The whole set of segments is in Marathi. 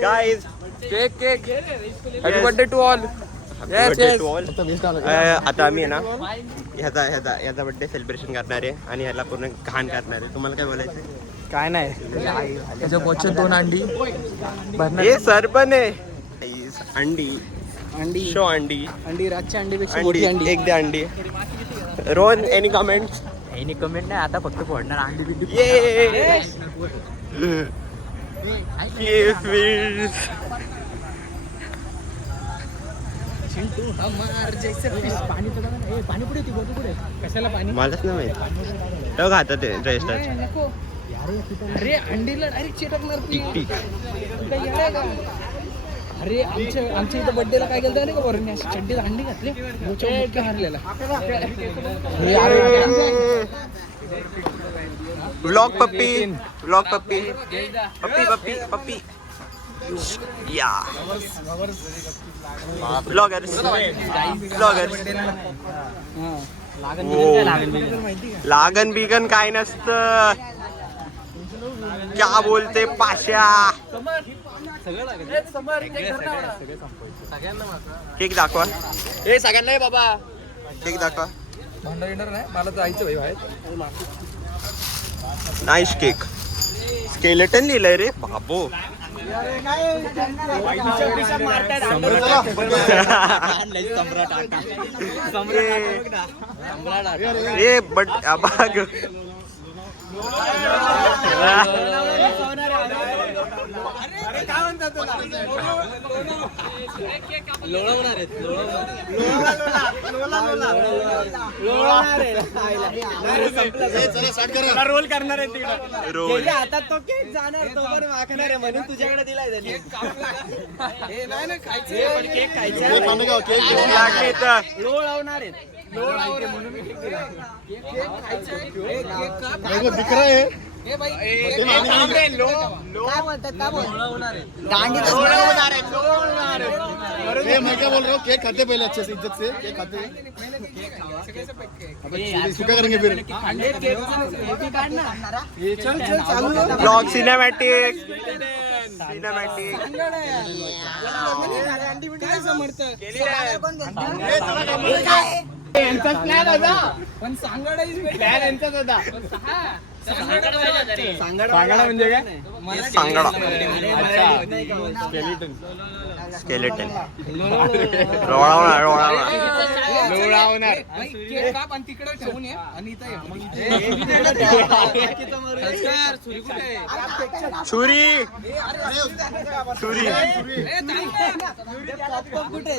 Guys, cake happy birthday to all. आता आम्ही आहे ना ह्याचा बर्थडे सेलिब्रेशन करणार आहे आणि ह्याला पूर्ण घाण करणार आहे. तुम्हाला काय बोलायचं? काय नाही त्याच्या पोटात 2 अंडी हे सर पण आहे. अंडी शो अंडी रातच्या अंडीपेक्षा अंडी एक दे अंडी. Rohan any comments? Any comment नाही, आता फक्त फोडणार अंडी बिंडी. पाणी पुढे कशाला पाणी मलाच नाही माहिती. तो खातात ते जयस्टार. अरे अंडीला डायरेक्ट चिटकणार. अरे आमच्या इथं बर्थडेला काय केलं नाही का बरं, अशी चड्डीत अंडी घातली हारलेला. ब्लॉग पप्पी या ब्लॉगर्स लागन बिगन काय नसतं. क्या बोलते पाशा. केक दाखवा. हे सगळ्यांना आहे बाबा. केक दाखवा. भांडा येणार नाही मला, जायचं भाई बाहेर. Nice cake. स्केलेटन लिहिलंय रे बाबो. ए बट अबाग रोल करणार आहे तिकडे. रोल आता तो केक जाणार, तो पण वाकणार आहे म्हणून तुझ्याकडे दिलाय त्यांनी. केक खायचा लोळ लावणार आहेत. मैं क्या बोल रहा हूँ, केक खाते पहले अच्छे से, इज्जत से केक खाते. क्या करेंगे फिर? Blog cinematic. काय समर्थ पण सांगाडा म्हणजे काय? सांगडा स्केलेटन लोळावणार. तिकडे ठेवून ये आणि छुरी कुठे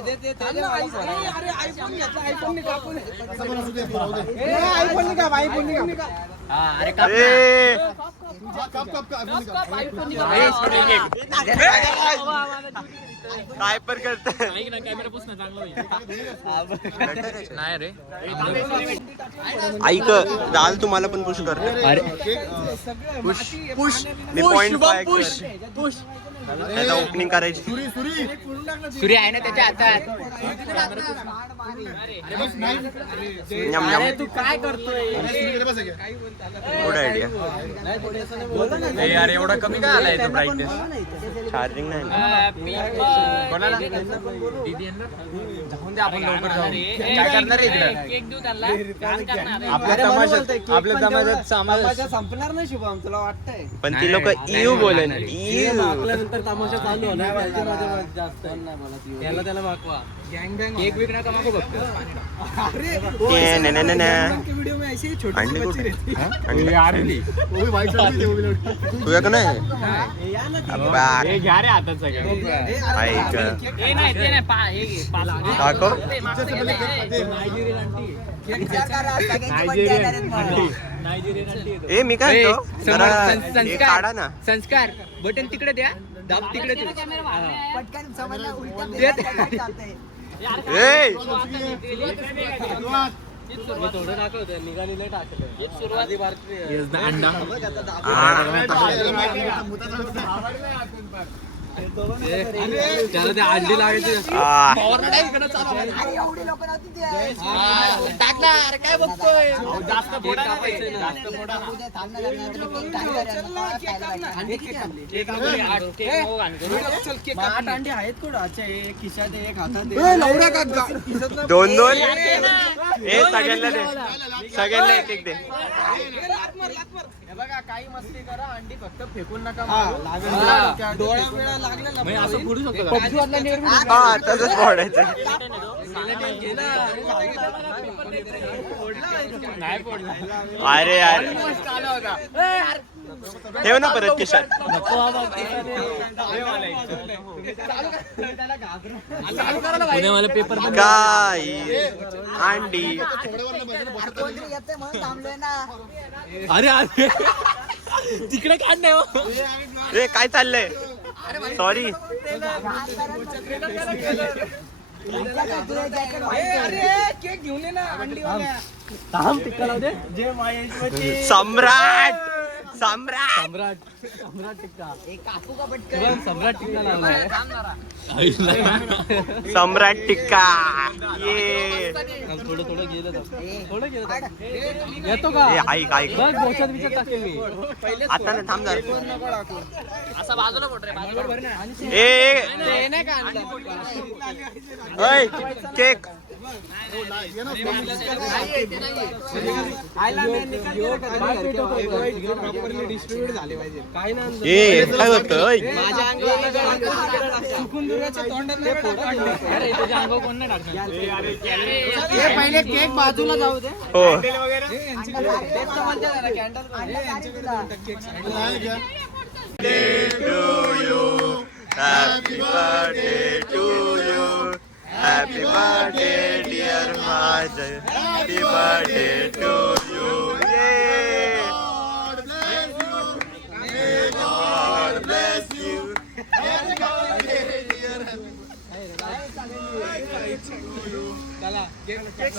काय पण करत नाही रे. ऐक दाल तुम्हाला पण पुश करतो. पुश मी .5 त्याला ओपनिंग करायची. सूर्य आहे ना त्याच्या हातात. तू काय करतोय? Good idea. यार एवढा कमी काय आलाय तो ब्राईटनेस? चार्जिंग नाही. कोणाला जाऊन दे, आपण लवकर जाऊ. काय करणार आहे इकडे? आपल्या तमाशात संपणार नाही शुभम, तुला वाटतंय? पण ती लोक इव बोलेन. नंतर तमाशा चालू होणार. त्याला वाकवा. गँग केक विकणार का मागो बघतो. तुझ्या का नाही घ्या रे हातात सगळं. ए मी काय काढा ना. संस्कार बटन तिकडे द्या, दाब तिकडे. थोडं दाखवत निघाली नाही टाकलं. त्याला ते अंडी लागायची आठ अंडी आहेत कुठं अच्छा एक खिशात एक हातात दोन दोन ए सगळ्यांना दे सगळ्यांना एक एक दे बघा काही मस्ती करा अंडी फक्त फेकून नका डोळा वेळा लागला असं फोडू शकतो हा तसंच फोडायचं अरे यार ठेव ना परत खिशात पेपर काय अंडी अरे अरे तिकडे काढ नाही रे काय चाललंय सॉरी केक घेऊन ये ना अंडी थांब टिक्का लावू दे जे मायाची सम्राट सम्राट सम्राट सम्राट टिक्का एक कापू का पटकन सम्राट टिक्का लावलाय सम्राट टिक्का ये थोडं थोडं गेलं थोडं गेलं येतो का ए, ऐक ऐक बघ बोचात विचार टाकेल मी आता ना थांब जरा असा बाजूला फोड रे ए नाही का ओय केक डिस्ट्रीब्यूट झाले पाहिजे काय ना ए काय होतं ओय? पहिले केक बाजूला जाऊ दे हो Happy birthday to you. Happy birthday, dear Majay. Happy birthday to you. Yay! May God bless you.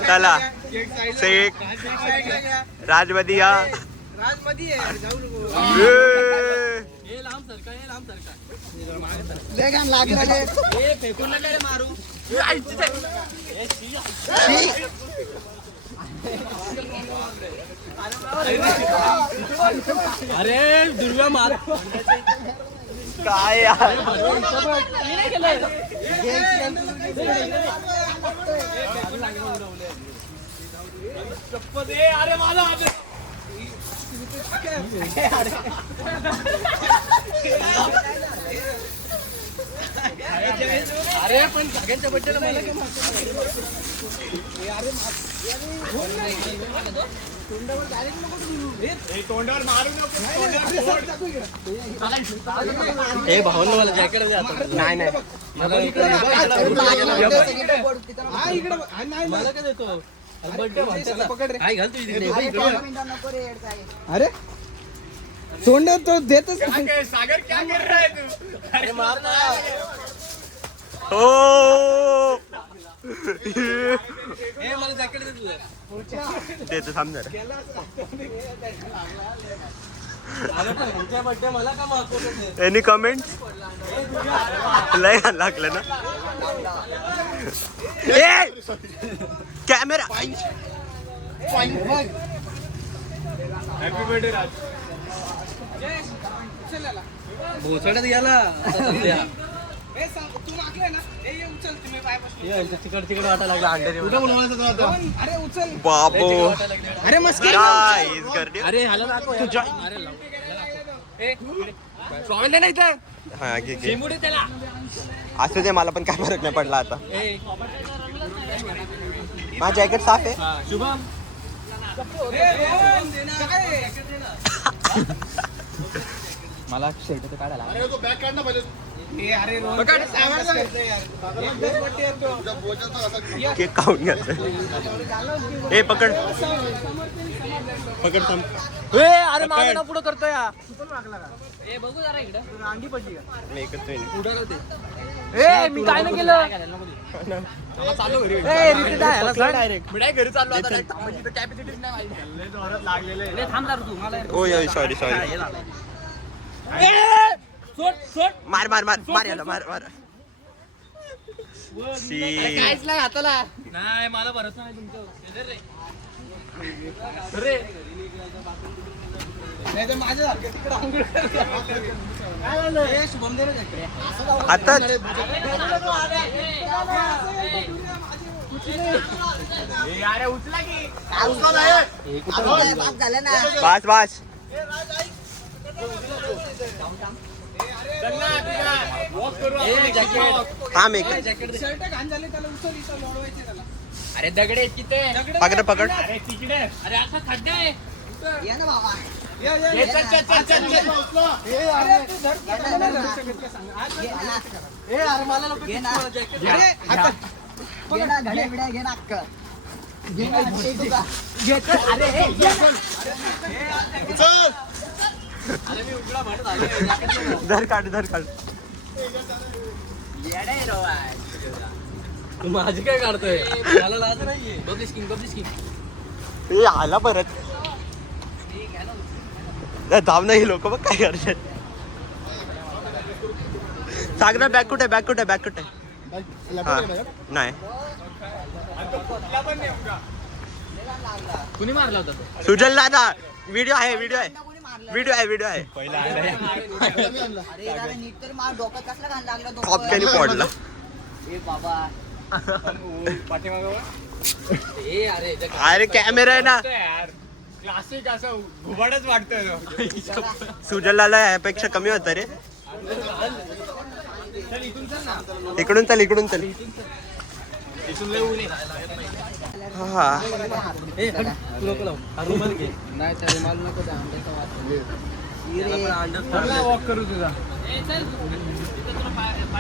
चला शेख राजवदिया फेकून नका रे मारू अरे दुर्गा मार काय यार अरे मला अरे पण सगळ्यांच्या बड्डेला मला काय तोंडावर मारू हे भावना मला जॅकेट नाही नाही मला काय देतो बड्डे काय घालतो अरे तोंड तो देतच सागर क्या कर रहा है तू अरे मार ना हो ए मला जॅकेट दे तुझं देतो थांब जरा अरे पण ह्यांच्या बड्डे मला का मागवतो एनी कमेंट लय लागलं ना ए कॅमेरा हॅपी बर्थडे राज भोसड्यात गेला तिकड वाटायला लागला अरे उचल बाबो अरे मस्त गाइस गर्दी अरे ह्याला दाखव तुझ्या अरे नाही तर हा घे घे चिमुडी त्याला असं ते मला पण काय फरक नाही पडला आता माझं जॅकेट साफ आहे शुभम मला शर्ट तर काढायला अरे तो बॅग काढ ना पहिले केक खाऊन घ्यायचं ए पकड पकड थांब अरे माझं पुढं करतोय बघू जरा इकडं अंडी पडली मी एकच मी काय नाही केलं चालू डायरेक्ट मी घरी चाललो आता कॅपॅसिटी नाही थांबणार तू मला ओ सॉरी सॉरी मार मार मार मार याला मार मार काहीच नाही हाताला नाही मला भरत नाही तुमचं नाही तर माझ्या तिकडे आंघोळ शुभम दे आताच उचला की बास बास थांब एक शर्ट घाण झाले त्याला उचल इथं लोळवायचे त्याला अरे दगडे किती पकड पकड अरे तिकडे अरे आता खड्डे आहे या ना बाबा धर काढ धर काढ तू माझी काय काढतोय मला लाज नाहीये बबली ए आला परत धाव नाही लोक बघ काय करतात सांग ना बॅग कुठे बॅग कुठे बॅग कुठे हा नाही कुणी मारला होता सुजल दादा व्हिडिओ आहे व्हिडिओ आहे व्हिडिओ आहे व्हिडिओ आहे कॉपक्याने पडला अरे कॅमेरा आहे ना क्लासिक असं घुबाडच वाटतंय सुजलला यापेक्षा कमी होतं रे इकडून चल इकडून चल हा वॉक करू तुझा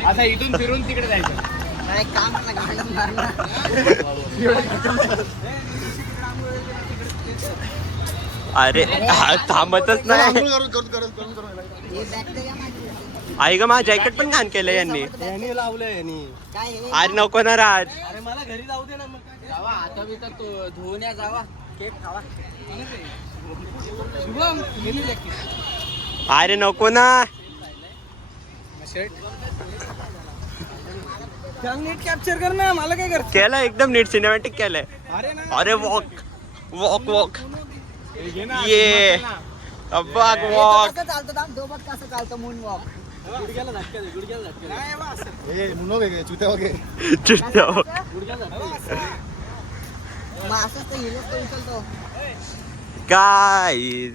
आता इथून फिरून तिकडे जायचं अरे थांबतच नाही आई ग माझं जॅकेट पण घाण केलं यांनी लावलंय यांनी अरे नको ना राज अरे मला घरी जाऊ दे ना मग जावा आता मी तर धुवून या जावा केक खावा शुभम अरे नको ना नीट कॅप्चर कर ना मला काय कर केलं एकदम नीट सिनेमॅटिक केलंय अरे अरे वॉक वॉक वॉक ये बघ वॉक कसं चालतं मून वॉक गुडघ्याला धक्का दे गुडघ्याला धक्का दे चुत्या वगैरे मग असंच तर हिलच तो उचलतो गाईज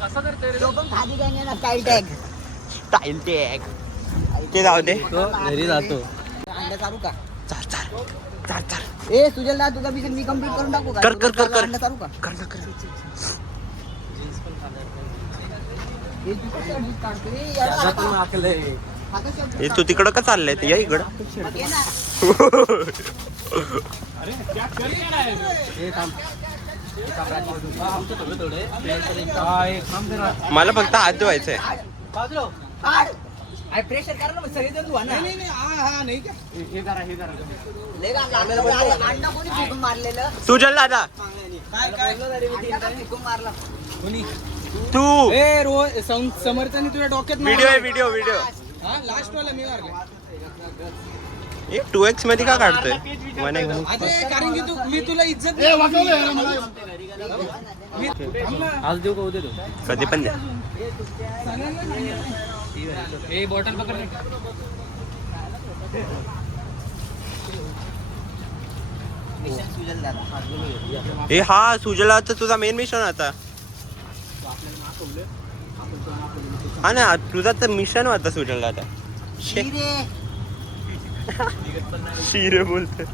असं करतोय रे तो पण खाली गँग ना स्टाईल टॅग स्टाईल टॅग ते जाऊ दे घरी जातो अंडा चालू का चार चार चार चार ए तुझ्या ना तुझा मिशन मी कंप्लीट करून टाकू का कर कर कर कर अंडा चालू का कर ना कर ए तू कसं जीत काढतो ए यार आता शब्द हे तू तिकडं का चाललंय ते या इकडं मग ये ना मला फक्त हात धुवायचंय काढ आय प्रेशर कर ना मग सगळे जण धुवा ना नाही का हे करा लय घाण लागलं. अंडा कोणी फेकून मारलेलं सुजल दादा अंडा का फेकून मारला कोणी तू ए रोज समर्थाने तुझ्या डोक्यात व्हिडिओ आहे व्हिडिओ व्हिडिओ हा लास्ट वाला मी मारला एक 2x मध्ये का काढतोय म्हणे अरे कारण की मी तुला इज्जत आज देऊ का उद्या देऊ कधी पण द्या ए बॉटल पकड ए हा सुजलाचा तुझा मेन मिशन होता हा ना तुझा तर मिशन होता सुजलला आता शिरे बोलते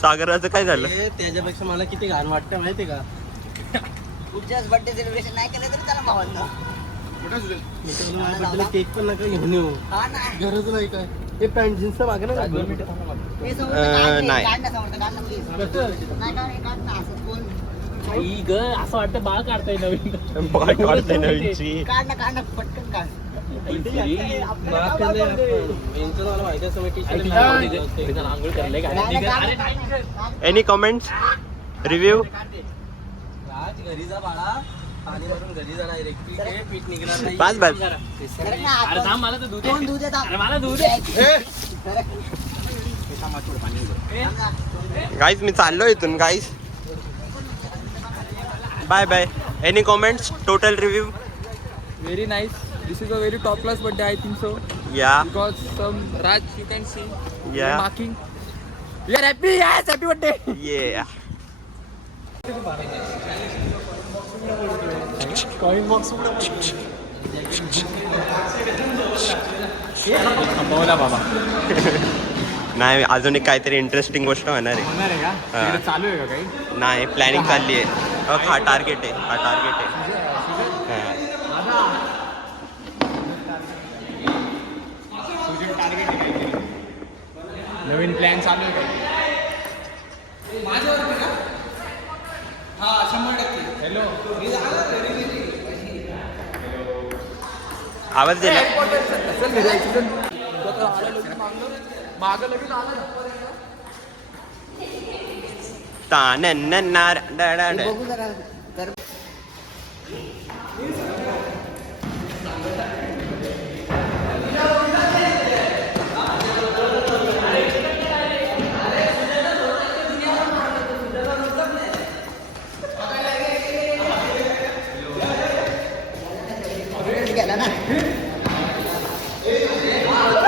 सागराचं काय झालं त्याच्यापेक्षा मला किती घाण वाटतं माहिती का पुढच्याच बर्थडे सेलिब्रेशन नाही केलं तरी त्याला भावलं केक पण नका घेऊन येऊ हा ना गरज नाही काय हे पॅन्ट जीन्स मागे ना हे समोर काढ नाही. काढ ना समोर काढ ना please. नाही काढ ना असं कोण ग असं वाटतं बाळ काढताय नवीन बाळ काढते नवीनची काढ ना पटकन काढ एनी कमेंट्स रिव्ह्यू घरी जा बाळा पाणी भरून घरी जाणार इलेक्ट्रिक आहे पीठ निघणार नाही पाच बस अरे थांब मला तर दूध अरे मला दूध गाईज मी चाललो इथून guys bye bye any comments total review Very nice. This is a very top class birthday, I think so. या Because some Raj, you can see, Yeah. marking. We are happy, yes, happy birthday. ये बोला बाबा. नाही अजून एक काहीतरी इंटरेस्टिंग गोष्ट होणार आहे होणार आहे का? हा. तिकडे चालू आहे का काही? नाही प्लॅनिंग चालली आहे हा टार्गेट आहे हा टार्गेट आहे नवीन प्लॅन चालू आहे का? हॅलो. आवाज दिला मागं लगेच आला ना. तानन्ननार डडड.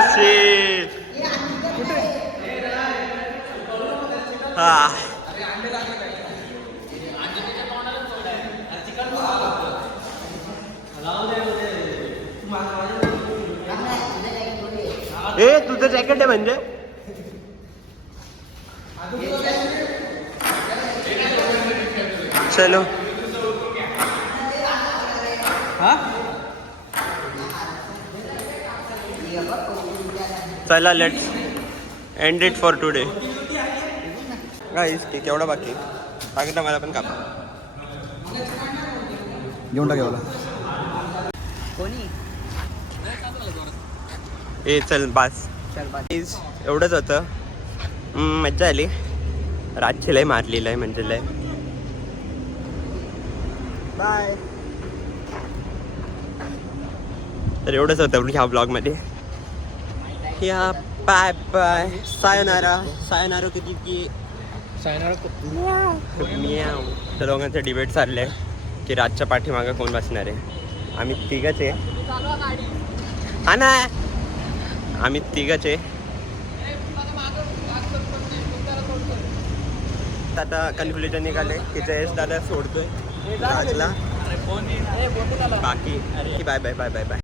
Shit. Ah. ए तुझं जॅकेट आहे म्हणजे चलो चला let's end it for today guys cake एवढा बाकी बाकी तर मला पण कापा घेऊन टाक एवढा ए चल बास प्लीज एवढंच होतं मज्जा आली रातची लय मारलेलं आहे म्हणजे लय बाय तर एवढंच होतं ह्या ब्लॉगमध्ये या बाय बाय सायोनारा सायोनारा किती की मियाव त्या दोघांचं डिबेट चाललंय की रातच्या पाठीमागं कोण बसणार आहे आम्ही तिघच आहे हा ना आम्ही तिघच आहे आता कन्क्लुजन निघाले की जयेश दादा सोडतोय राजला बाकी bye bye bye bye bye